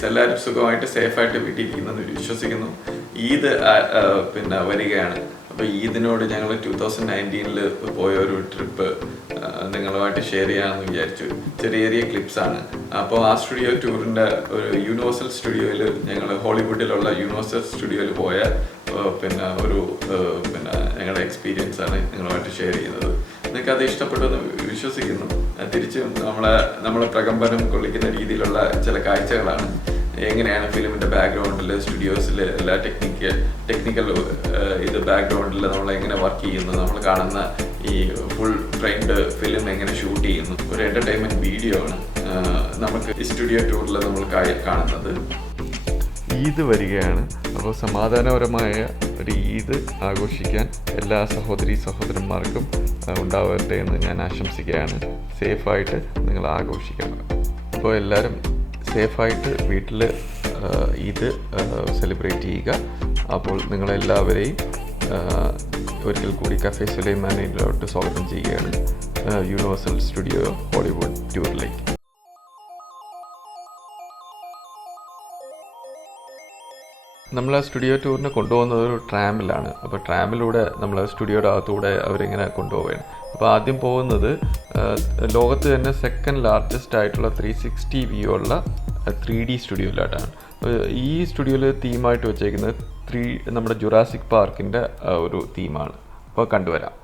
ഫാമിലീസ് എല്ലാവരും സുഖമായിട്ട് സേഫായിട്ട് വീട്ടിലിരിക്കുന്നെന്ന് വിശ്വസിക്കുന്നു. ഈദ് പിന്നെ വരികയാണ്. അപ്പോൾ ഈദിനോട് ഞങ്ങൾ 2019 പോയ ഒരു ട്രിപ്പ് നിങ്ങളുമായിട്ട് ഷെയർ ചെയ്യാമെന്ന് വിചാരിച്ചു. ചെറിയ ചെറിയ ക്ലിപ്സാണ്. അപ്പോൾ ആ സ്റ്റുഡിയോ ടൂറിൻ്റെ ഒരു യൂണിവേഴ്സൽ സ്റ്റുഡിയോയിൽ ഞങ്ങൾ ഹോളിവുഡിലുള്ള യൂണിവേഴ്സൽ സ്റ്റുഡിയോയിൽ പോയ പിന്നെ ഞങ്ങളുടെ എക്സ്പീരിയൻസ് ആണ് നിങ്ങളുമായിട്ട് ഷെയർ ചെയ്യുന്നത്. നിങ്ങൾക്ക് അത് ഇഷ്ടപ്പെട്ടെന്ന് വിശ്വസിക്കുന്നു. തിരിച്ചും നമ്മളെ പ്രകമ്പനം കൊള്ളിക്കുന്ന രീതിയിലുള്ള ചില കാഴ്ചകളാണ്. എങ്ങനെയാണ് ഫിലിമിൻ്റെ ബാക്ക്ഗ്രൗണ്ടിൽ സ്റ്റുഡിയോസിൽ എല്ലാ ടെക്നിക്കൽ ഇത് ബാക്ക്ഗ്രൗണ്ടിൽ നമ്മൾ എങ്ങനെ വർക്ക് ചെയ്യുന്നു, നമ്മൾ കാണുന്ന ഈ ഫുൾ ഫ്രെയിംഡ് ഫിലിം എങ്ങനെ ഷൂട്ട് ചെയ്യുന്നു, ഒരു എൻ്റർടൈൻമെൻറ്റ് വീഡിയോ ആണ് നമുക്ക് ഈ സ്റ്റുഡിയോ ടൂറിൽ നമ്മൾ കാണുന്നത്. ഈദ് വരികയാണ്. അപ്പോൾ സമാധാനപരമായ ഒരു ഈദ് ആഘോഷിക്കാൻ എല്ലാ സഹോദരന്മാർക്കും ഉണ്ടാവട്ടെ എന്ന് ഞാൻ ആശംസിക്കുകയാണ്. സേഫായിട്ട് നിങ്ങൾ ആഘോഷിക്കണം. അപ്പോൾ എല്ലാവരും സേഫായിട്ട് വീട്ടിൽ ഈദ് സെലിബ്രേറ്റ് ചെയ്യുക. അപ്പോൾ നിങ്ങളെല്ലാവരെയും ഒരിക്കൽ കൂടി കഫേ സുലൈമാനിയിലോട്ട് സ്വാഗതം ചെയ്യുകയാണ്, യൂണിവേഴ്സൽ സ്റ്റുഡിയോ ഹോളിവുഡ് ടൂറിലേക്ക്. നമ്മൾ ആ സ്റ്റുഡിയോ ടൂറിന് കൊണ്ടുപോകുന്നത് ഒരു ട്രാമിലാണ്. അപ്പോൾ ട്രാമിലൂടെ നമ്മൾ സ്റ്റുഡിയോയുടെ അകത്തൂടെ അവരിങ്ങനെ കൊണ്ടുപോവുകയാണ്. അപ്പോൾ ആദ്യം പോകുന്നത് ലോകത്ത് തന്നെ സെക്കൻഡ് ലാർജസ്റ്റ് ആയിട്ടുള്ള 360 വ്യൂ ഉള്ള 3D സ്റ്റുഡിയോയിലായിട്ടാണ്. ഈ സ്റ്റുഡിയോയിൽ തീമായിട്ട് വെച്ചേക്കുന്നത് നമ്മുടെ ജുറാസിക് പാർക്കിൻ്റെ ഒരു തീമാണ്. അപ്പോൾ കണ്ടുവരാം.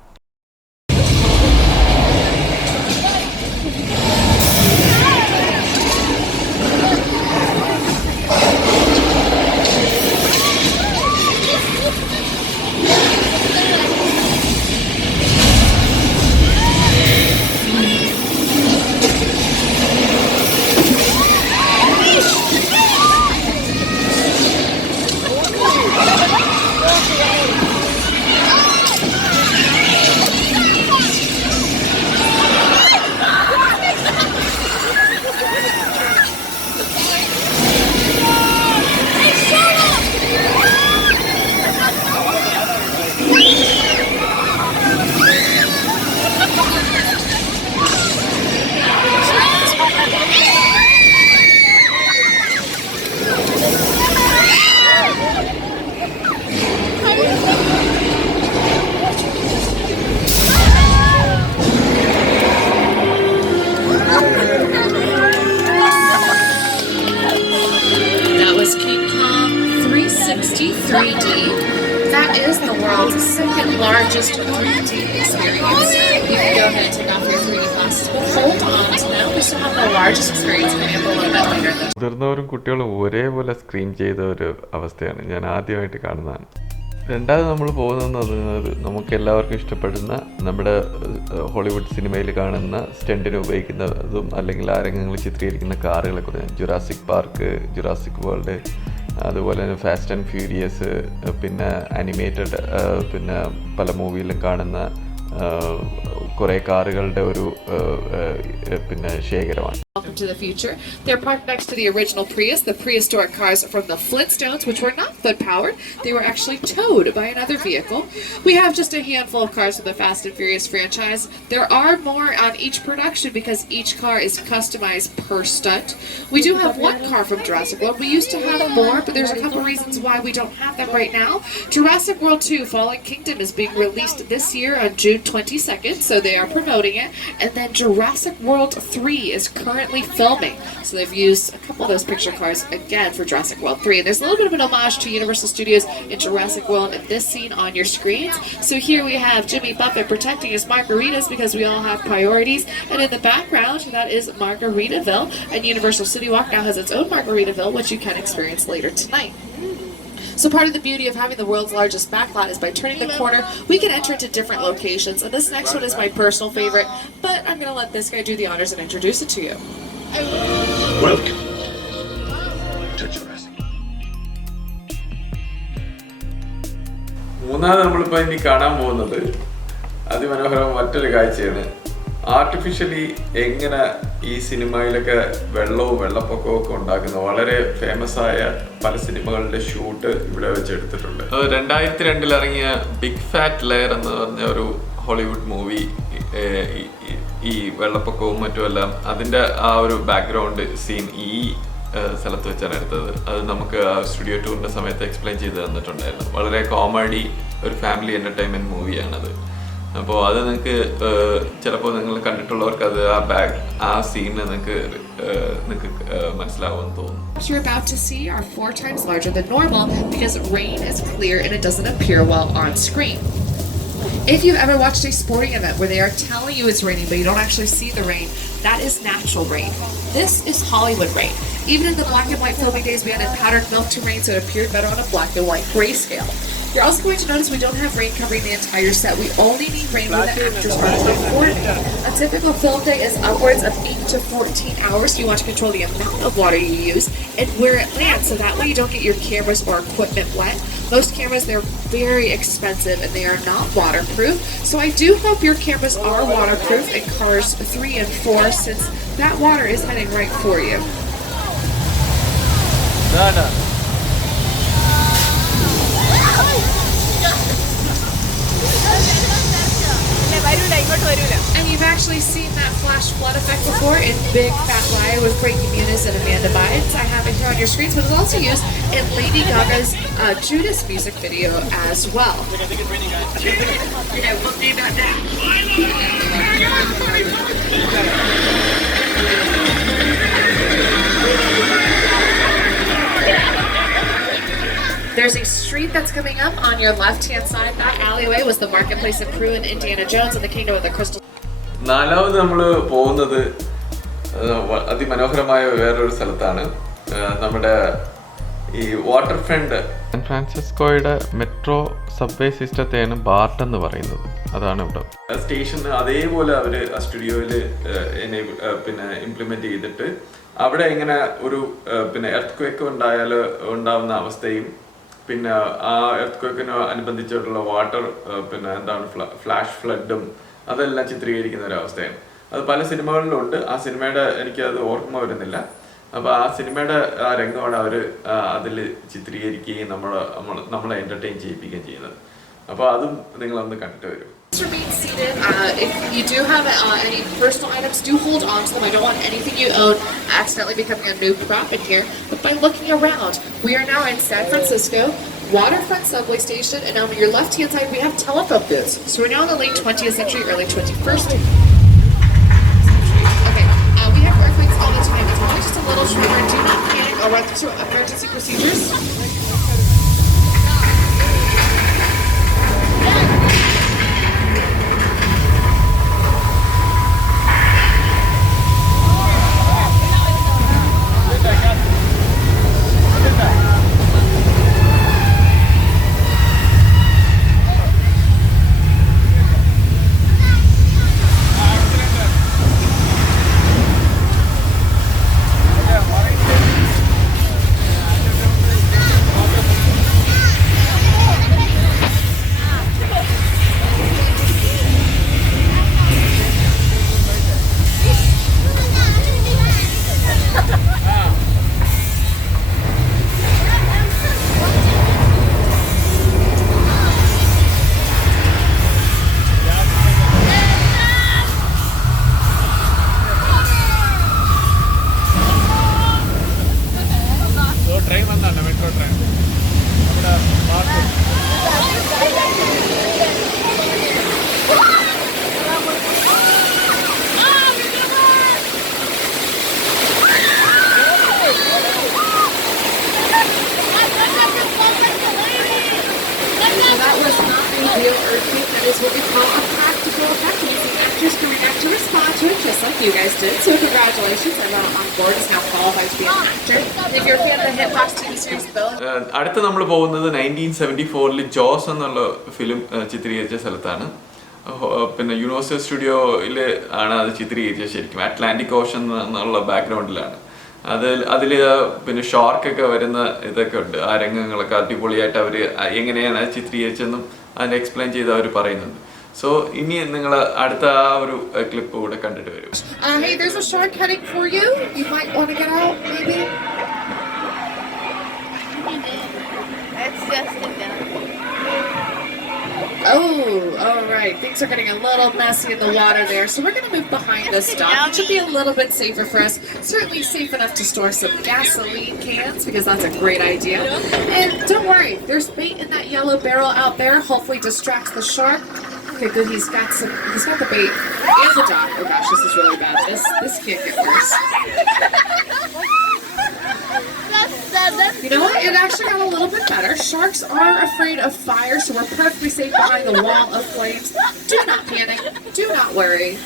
That is the world's second largest 3D experience. You can go ahead and take off your 3D glasses, but hold on to them. We still have the largest experience coming up a little bit later. മുതിർന്നവരും കുട്ടികളും ഒരേപോലെ സ്ക്രീൻ ചെയ്ത ഒരു അവസ്ഥയാണ് ഞാൻ ആദ്യമായിട്ട് കാണുന്നതാണ്. രണ്ടാമത് നമ്മൾ പോകുന്നത് നമുക്ക് എല്ലാവർക്കും ഇഷ്ടപ്പെടുന്ന നമ്മുടെ ഹോളിവുഡ് സിനിമയിൽ കാണുന്ന സ്റ്റണ്ടിന് ഉപയോഗിക്കുന്നതും അല്ലെങ്കിൽ ആ രംഗങ്ങൾ ചിത്രീകരിക്കുന്ന കാറുകളെ കുറിച്ച് ജുറാസിക് പാർക്ക്, ജുറാസിക് വേൾഡ്, അതുപോലെ തന്നെ ഫാസ്റ്റ് ആൻഡ് ഫ്യൂരിയസ്, പിന്നെ ആനിമേറ്റഡ് പിന്നെ പല മൂവിയിലും കാണുന്ന കുറേ കാറുകളുടെ ഒരു പിന്നെ ശേഖരമാണ്. Welcome to the future. They're parked next to the original Prius, the prehistoric cars from the Flintstones, which were not foot-powered. They were actually towed by another vehicle. We have just a handful of cars from the Fast and Furious franchise. There are more on each production because each car is customized per stunt. We do have one car from Jurassic World. We used to have more, but there's a couple reasons why we don't have them right now. Jurassic World 2 Fallen Kingdom is being released this year on June 22nd, so they are promoting it. And then Jurassic World 3 is currently filming, so they've used a couple of those picture cars again for Jurassic World 3, and there's a little bit of an homage to Universal Studios in Jurassic World in this scene on your screens. So here we have Jimmy Buffett protecting his margaritas because we all have priorities, and in the background that is Margaritaville, and Universal City Walk now has its own Margaritaville, which you can experience later tonight. So part of the beauty of having the world's largest backlot is by turning the corner, we can enter into different locations. And this next one is my personal favorite, but I'm going to let this guy do the honors and introduce it to you. Welcome to Jurassic. മൂന്നാമത് നമ്മളിപ്പോൾ ഇനി കാണാൻ പോകുന്നത് അതിമനോഹരമായ മറ്റൊരു കാഴ്ചയാണ്. ആർട്ടിഫിഷ്യലി എങ്ങനെ ഈ സിനിമയിലൊക്കെ വെള്ളവും വെള്ളപ്പൊക്കവും ഒക്കെ ഉണ്ടാക്കുന്ന വളരെ ഫേമസ് ആയ പല സിനിമകളുടെ ഷൂട്ട് ഇവിടെ വെച്ചെടുത്തിട്ടുണ്ട്. 2002 ഇറങ്ങിയ ബിഗ് ഫാറ്റ് ലെയർ എന്ന് പറഞ്ഞ ഒരു ഹോളിവുഡ് മൂവി ഈ വെള്ളപ്പൊക്കവും മറ്റുമെല്ലാം അതിൻ്റെ ആ ഒരു ബാക്ക്ഗ്രൗണ്ട് സീൻ ഈ സ്ഥലത്ത് വെച്ചാണ് എടുത്തത്. അത് നമുക്ക് ആ സ്റ്റുഡിയോ ടൂറിൻ്റെ സമയത്ത് എക്സ്പ്ലെയിൻ ചെയ്ത് തന്നിട്ടുണ്ടായിരുന്നു. വളരെ കോമഡി ഒരു ഫാമിലി എൻ്റർടൈൻമെൻറ്റ് മൂവിയാണത്. അപ്പോൾ അത് നിങ്ങൾക്ക് ചിലപ്പോൾ നിങ്ങൾ കണ്ടിട്ടുള്ളവർക്ക് അത് ആ സീന് നിങ്ങൾക്ക് മനസ്സിലാവുമെന്ന് തോന്നുന്നു. What you're about to see are 4 times larger than normal because rain is clear and it doesn't appear well on screen. If you've ever watched a sporting event where they are telling you it's raining but you don't actually see the rain, that is natural rain. This is Hollywood rain. Even in the black and white filming days, we added patterned milk to rain so it appeared better on a black and white grayscale. You're also going to notice we don't have rain covering the entire set. We only need rain when the actors are performing. A typical film day is upwards of 8 to 14 hours. You want to control the amount of water you use and where it lands, so that way you don't get your cameras or equipment wet. Most cameras, they're very expensive and they are not waterproof. So I do hope your cameras are waterproof in cars 3 and 4, since that water is heading right for you. And you've actually seen that flash flood effect before in Big Fat Liar with Frankie Muniz and Amanda Bynes. I have it here on your screens, but it's also used in Lady Gaga's Judas music video as well. There's a street that's coming up on your left-hand side. That alleyway was the marketplace in Peru and Indiana Jones and the Kingdom of the Crystal. നാലാമത് നമ്മൾ പോകുന്നത് അതിമനോഹരമായ വേറൊരു സ്ഥലത്താണ്. നമ്മുടെ ഈ water front San ഫ്രാൻസിസ്കോയുടെ metro subway സിസ്റ്റത്തെയാണ് ബാർട്ട് എന്ന് പറയുന്നത്. അതാണ് ഇവിടെ സ്റ്റേഷൻ. അതേപോലെ അവർ ആ സ്റ്റുഡിയോയിൽ പിന്നെ ഇംപ്ലിമെന്റ് ചെയ്തിട്ട് അവിടെ ഇങ്ങനെ ഒരു പിന്നെ എർത്ത് ക്വേക്ക് ഉണ്ടാവുന്ന അവസ്ഥയും പിന്നെ ആ എർത്ത് ക്വേക്കിന് അനുബന്ധിച്ചിട്ടുള്ള വാട്ടർ പിന്നെ എന്താണ് ഫ്ലാഷ് ഫ്ലഡും അതെല്ലാം ചിത്രീകരിക്കുന്ന ഒരു അവസ്ഥയാണ്. അത് പല സിനിമകളിലുണ്ട്. ആ സിനിമയുടെ എനിക്കത് ഓർമ്മ വരുന്നില്ല. അപ്പോൾ ആ സിനിമയുടെ ആ രംഗമാണ് അവർ അതിൽ ചിത്രീകരിക്കുകയും നമ്മളെ എൻ്റർടൈൻ ചെയ്യിപ്പിക്കുകയും ചെയ്യുന്നത്. അപ്പോൾ അതും നിങ്ങളൊന്ന് kandittu varu. Remain seated. If you do have any personal items, do hold on to them. I don't want anything you own accidentally becoming a new prop in here. But by looking around, we are now in San Francisco, waterfront subway station, and on your left-hand side, we have telephone booths. So we're now in the late 20th century, early 21st. Okay, we have earthquakes all the time. It's probably just a little trigger. Do not panic. I'll run through emergency procedures. is what we call a practical effect. Using actors can react to respond to it, just like you guys did. So congratulations, everyone on board is now qualified to be an actor. And if you're a fan of the hit Fox TV series Bill. അടുത്ത നമ്മൾ പോകുന്നത് 1974 ജോസ് എന്നുള്ള ഫിലിം ചിത്രീകരിച്ച സ്ഥലത്താണ്. പിന്നെ യൂണിവേഴ്സൽ സ്റ്റുഡിയോയിൽ ആണ് അത് ചിത്രീകരിച്ചത്. ശരിക്കും അറ്റ്ലാന്റിക് ഓഷൻ എന്നുള്ള ബാക്ക്ഗ്രൗണ്ടിലാണ്. അതിൽ പിന്നെ ഷാർക്കൊക്കെ വരുന്ന ഇതൊക്കെ ഉണ്ട്. ആ രംഗങ്ങളൊക്കെ അടിപൊളിയായിട്ട് അവർ എങ്ങനെയാണ് അത് ചിത്രീകരിച്ചതെന്നും അതിന് എക്സ്പ്ലെയിൻ ചെയ്ത് അവർ പറയുന്നുണ്ട്. സോ ഇനി നിങ്ങൾ അടുത്ത ആ ഒരു ക്ലിപ്പ് കൂടെ കണ്ടിട്ട് വരും. Hey, there's a shark heading for you. You might want to get out, maybe. It's just a gun. Oh, all right. things are getting a little messy in the water there, so we're going to move behind this dock. It should be a little bit safer for us. Certainly safe enough to store some gasoline cans, because that's a great idea. And don't worry, there's bait in that yellow barrel out there. Hopefully distracts the shark. Okay, good. He's got the bait and the dock. Oh gosh, this is really bad. This can't get worse. You know what? It actually got a little bit better. Sharks are afraid of fire, so we're perfectly safe behind the wall of flames. Do not panic. Do not worry.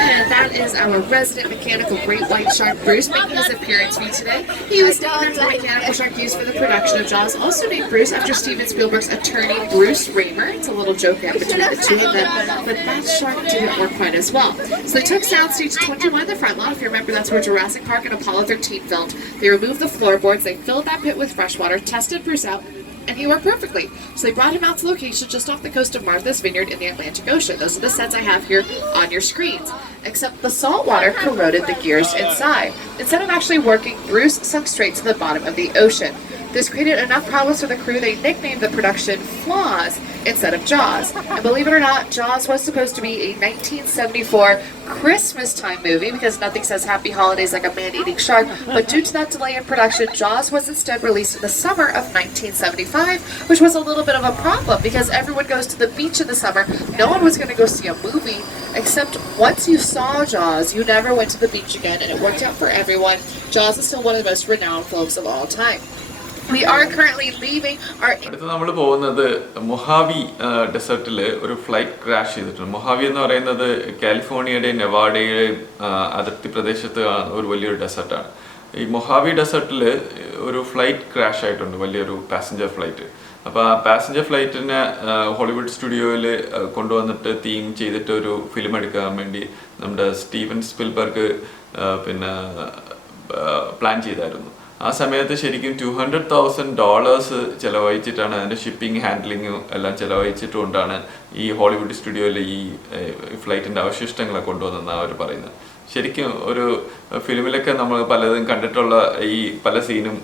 And that is our resident mechanical great white shark, Bruce, making his appearance for you today. He was named the mechanical shark used for the production of Jaws, also named Bruce after Steven Spielberg's attorney, Bruce Raymer. It's a little joke between the two of them, but that shark didn't work quite as well. So they took Soundstage 21 in the front lot. If you remember, that's where Jurassic Park and Apollo 13 filmed. They removed the floorboards, they filled that pit with fresh water, tested Bruce out, and he worked perfectly. So they brought him out to location just off the coast of Martha's Vineyard in the Atlantic Ocean. Those are the sets I have here on your screens. Except the salt water corroded the gears inside. Instead of actually working, Bruce sunk straight to the bottom of the ocean. This created enough problems for the crew, they nicknamed the production Flaws instead of Jaws. And believe it or not, Jaws was supposed to be a 1974 Christmas time movie, because nothing says happy holidays like a man-eating shark, but due to that delay in production, Jaws was instead released in the summer of 1975, which was a little bit of a problem because everyone goes to the beach in the summer. No one was going to go see a movie, except once you saw Jaws, you never went to the beach again, and it worked out for everyone. Jaws is still one of the most renowned films of all time. We are currently leaving our... അടുത്ത നമ്മൾ പോകുന്നത് മൊഹാവി ഡെസേർട്ടിൽ ഒരു flight crash ചെയ്തിട്ടുണ്ട്. മൊഹാവി എന്ന് പറയുന്നത് കാലിഫോർണിയയുടെയും നെവാഡയുടെയും അതിർത്തി പ്രദേശത്ത് ഒരു വലിയൊരു ഡെസേർട്ടാണ്. ഈ മൊഹാവി ഡെസേർട്ടിൽ ഒരു ഫ്ലൈറ്റ് ക്രാഷ് ആയിട്ടുണ്ട്, വലിയൊരു പാസഞ്ചർ ഫ്ലൈറ്റ്. അപ്പോൾ ആ പാസഞ്ചർ ഫ്ലൈറ്റിനെ ഹോളിവുഡ് സ്റ്റുഡിയോയിൽ കൊണ്ടുവന്നിട്ട് തീം ചെയ്തിട്ട് ഒരു ഫിലിം എടുക്കാൻ വേണ്ടി നമ്മുടെ സ്റ്റീവൻ സ്പിൽബർഗ് പ്ലാൻ ചെയ്തായിരുന്നു. ആ സമയത്ത് ശരിക്കും $200,000 ചിലവഴിച്ചിട്ടാണ് അതിൻ്റെ ഷിപ്പിംഗ് ഹാൻഡ്ലിങ്ങും എല്ലാം ചിലവഴിച്ചിട്ടുകൊണ്ടാണ് ഈ ഹോളിവുഡ് സ്റ്റുഡിയോയിൽ ഈ ഫ്ലൈറ്റിൻ്റെ അവശിഷ്ടങ്ങളെ കൊണ്ടുവന്നെന്നാണ് അവർ പറയുന്നത്. ശരിക്കും ഒരു ഫിലിമിലൊക്കെ നമ്മൾ പലതും കണ്ടിട്ടുള്ള ഈ പല സീനും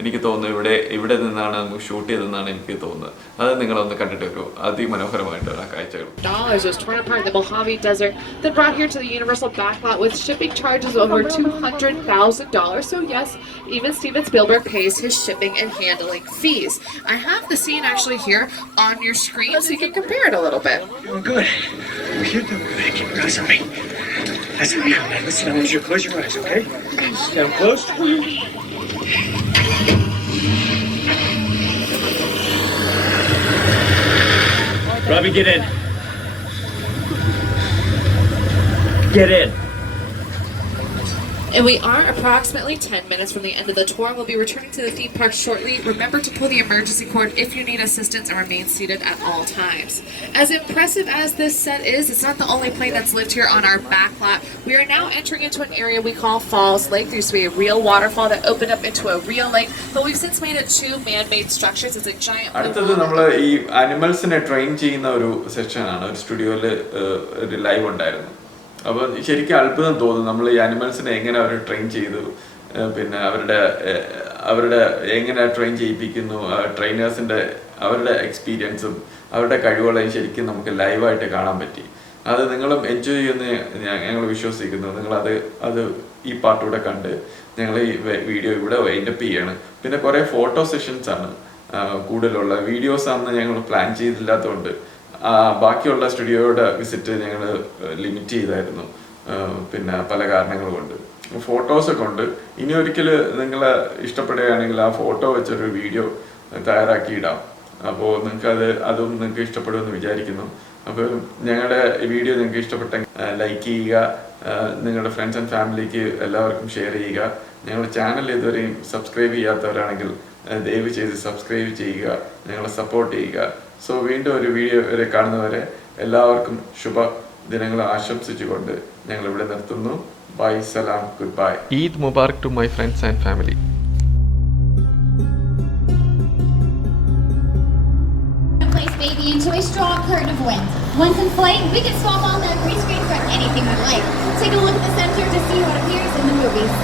എനിക്ക് തോന്നുന്നു ഇവിടെ നിന്നാണ് ഷൂട്ട് ചെയ്തതെന്നാണ് എനിക്ക് തോന്നുന്നത്. അത് നിങ്ങളൊന്ന് കണ്ടിട്ട് വരൂ, അതിമനോഹരമായിട്ടാണ് ആ കാഴ്ചകൾ. Dollars was torn apart in the Mojave Desert, then brought here to the Universal backlot with shipping charges over $200,000. So yes, even Steven Spielberg pays his shipping and handling fees. I have the scene actually here on your screen, so you can compare it a little bit. You're good. You're doing good. Keep your eyes on me. That's it. Now, listen, I want you to close your eyes, okay? Now, closed. Robbie, get in. Get in. And we are approximately 10 minutes from the end of the tour. We'll be returning to the theme park shortly. Remember to pull the emergency cord if you need assistance and remain seated at all times. As impressive as this set is, it's not the only plane that's lived here on our back lot. We are now entering into an area we call Falls Lake. There used to be a real waterfall that opened up into a real lake, but we've since made it two man-made structures. It's a giant... അടുത്തത് നമ്മൾ ഈ ആനിമൽസിനെ ട്രെയിൻ ചെയ്യുന്ന ഒരു സെക്ഷനാണ്. ഒരു സ്റ്റുഡിയോയിൽ ഒരു ലൈവ് ഉണ്ടായിരുന്നു. അപ്പോൾ ശരിക്കും അത്ഭുതം തോന്നും, നമ്മൾ ഈ ആനിമൽസിനെ എങ്ങനെ അവർ ട്രെയിൻ ചെയ്തു, പിന്നെ അവരുടെ എങ്ങനെ ട്രെയിൻ ചെയ്യിപ്പിക്കുന്നു, ട്രെയിനേഴ്സിൻ്റെ അവരുടെ എക്സ്പീരിയൻസും അവരുടെ കഴിവുകളെയും ശരിക്കും നമുക്ക് ലൈവായിട്ട് കാണാൻ പറ്റി. അത് നിങ്ങളും എൻജോയ് ചെയ്യുമെന്ന് ഞങ്ങൾ വിശ്വസിക്കുന്നു. നിങ്ങളത് ഈ പാർട്ടൂടെ കണ്ട് ഞങ്ങൾ ഈ വീഡിയോ ഇവിടെ വൈൻഡപ്പ് ചെയ്യാണ്. പിന്നെ കുറേ ഫോട്ടോ സെഷൻസാണ് കൂടുതലുള്ള, വീഡിയോസാണെന്ന് ഞങ്ങൾ പ്ലാൻ ചെയ്തില്ലാത്തതുകൊണ്ട് ബാക്കിയുള്ള സ്റ്റുഡിയോയുടെ വിസിറ്റ് ഞങ്ങൾ ലിമിറ്റ് ചെയ്തായിരുന്നു, പിന്നെ പല കാരണങ്ങൾ കൊണ്ട്. ഫോട്ടോസൊക്കെ ഉണ്ട്. ഇനി ഒരിക്കൽ നിങ്ങൾ ഇഷ്ടപ്പെടുകയാണെങ്കിൽ ആ ഫോട്ടോ വെച്ചൊരു വീഡിയോ തയ്യാറാക്കിയിടാം. അപ്പോൾ അതും നിങ്ങൾക്ക് ഇഷ്ടപ്പെടുമെന്ന് വിചാരിക്കുന്നു. അപ്പോൾ ഞങ്ങളുടെ വീഡിയോ നിങ്ങൾക്ക് ഇഷ്ടപ്പെട്ടെങ്കിൽ ലൈക്ക് ചെയ്യുക, നിങ്ങളുടെ ഫ്രണ്ട്സ് ആൻഡ് ഫാമിലിക്ക് എല്ലാവർക്കും ഷെയർ ചെയ്യുക. ഞങ്ങളുടെ ചാനൽ ഇതുവരെയും സബ്സ്ക്രൈബ് ചെയ്യാത്തവരാണെങ്കിൽ ദയവ് ചെയ്ത് സബ്സ്ക്രൈബ് ചെയ്യുക, ഞങ്ങളെ സപ്പോർട്ട് ചെയ്യുക. സോ വീണ്ടും ഒരു വീഡിയോ വരെ കാണുന്നവരെ എല്ലാവർക്കും ശുഭ ദിനങ്ങൾ ആശംസിച്ചുകൊണ്ട് ഞങ്ങൾ ഇവിടെ നിർത്തുന്നു. ബൈ, സലാം, good bye. Eid Mubarak to my friends and family. Place baby into a strong current of wind. Once in flight, we can swap on that green screen for anything we like. Take a look at the center to see what appears in the movies.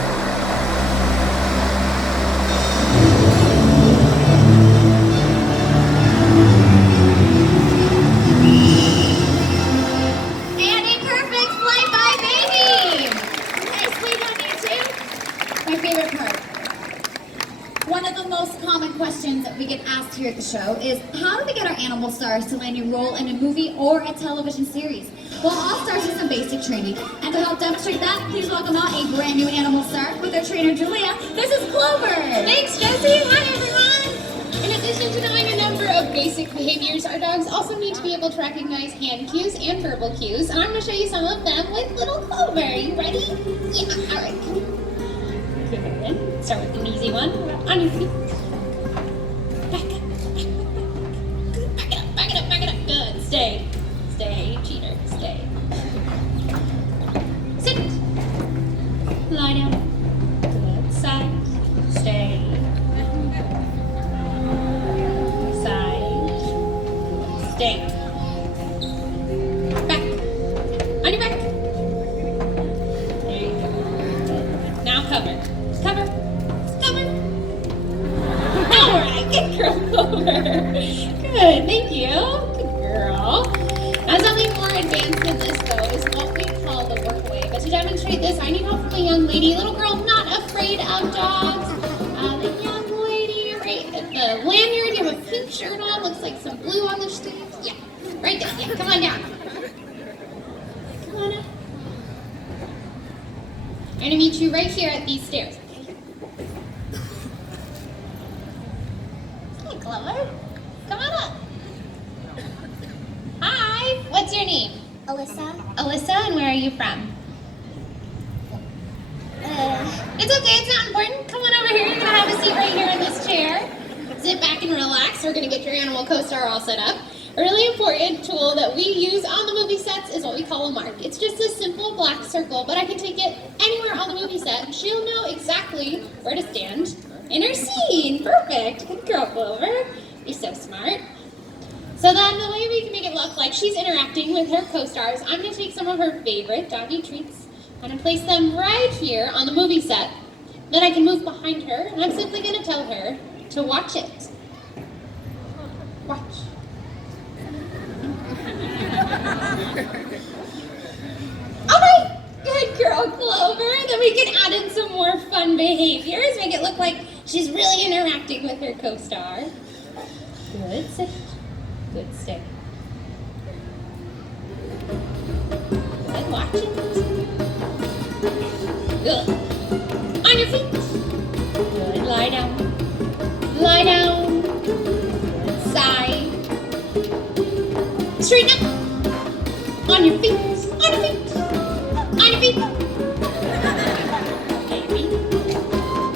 how do we get our animal stars to land a role in a movie or a television series? Well, all starts with some basic training. And to help demonstrate that, please welcome out a brand new animal star with our trainer, Julia. This is Clover. Thanks, Josie. Hi, everyone. In addition to knowing a number of basic behaviors, our dogs also need to be able to recognize hand cues and verbal cues. And I'm going to show you some of them with little Clover. You ready? Yeah, all right. Good. Start with an easy one. On your feet. Back up. Good. Back it up, back it up, back it up. Good. Stay. Stay, you cheater. Stay. Sit. Lie down. Good. Side. Stay. Side. Stay. Back. On your back. There you go. Now cover. Cover. Cover. All right. Good girl, Clover. Good. Thank you. Good girl. Now something more advanced than this, though, is what we call the workaway. But to demonstrate this, I need help from a young lady, a little girl not afraid of dogs. The young lady right at the lanyard, you have a pink shirt on, looks like some blue on the sleeves. Yeah, right there. Yeah, come on down. Come on up. I'm gonna meet you right here at these stairs. Okay. Hey, Clover. Come on up. Hi, what's your name? Alyssa. Alyssa, and where are you from? It's okay, it's not important. Come on over here, you're gonna have a seat right here in this chair. Sit back and relax. We're gonna get your animal co-star all set up. A really important tool that we use on the movie sets is what we call a mark. It's just a simple black circle, but I can take it anywhere on the movie set, and she'll know exactly where to stand in her scene. Perfect, good girl, Clover. You're so smart. So then the way we can make it look like she's interacting with her co-stars, I'm going to take some of her favorite doggy treats and place them right here on the movie set. Then I can move behind her, and I'm simply going to tell her to watch it. Watch. All right, good girl, Clover. Then we can add in some more fun behaviors, make it look like she's really interacting with her co-star. Good, sit. Good, stay. Good, watch it. Good. On your feet. Good, lie down. Lie down. Good, side. Straighten up. On your feet. On your feet. On your feet. Baby.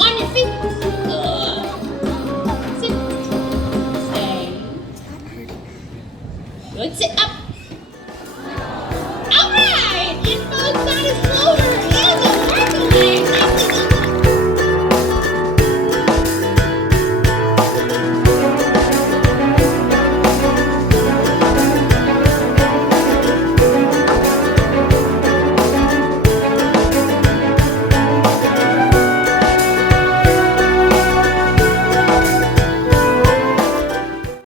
On your feet. Good. Sit. Stay. Good, sit up. All right, and folks, that is Clover.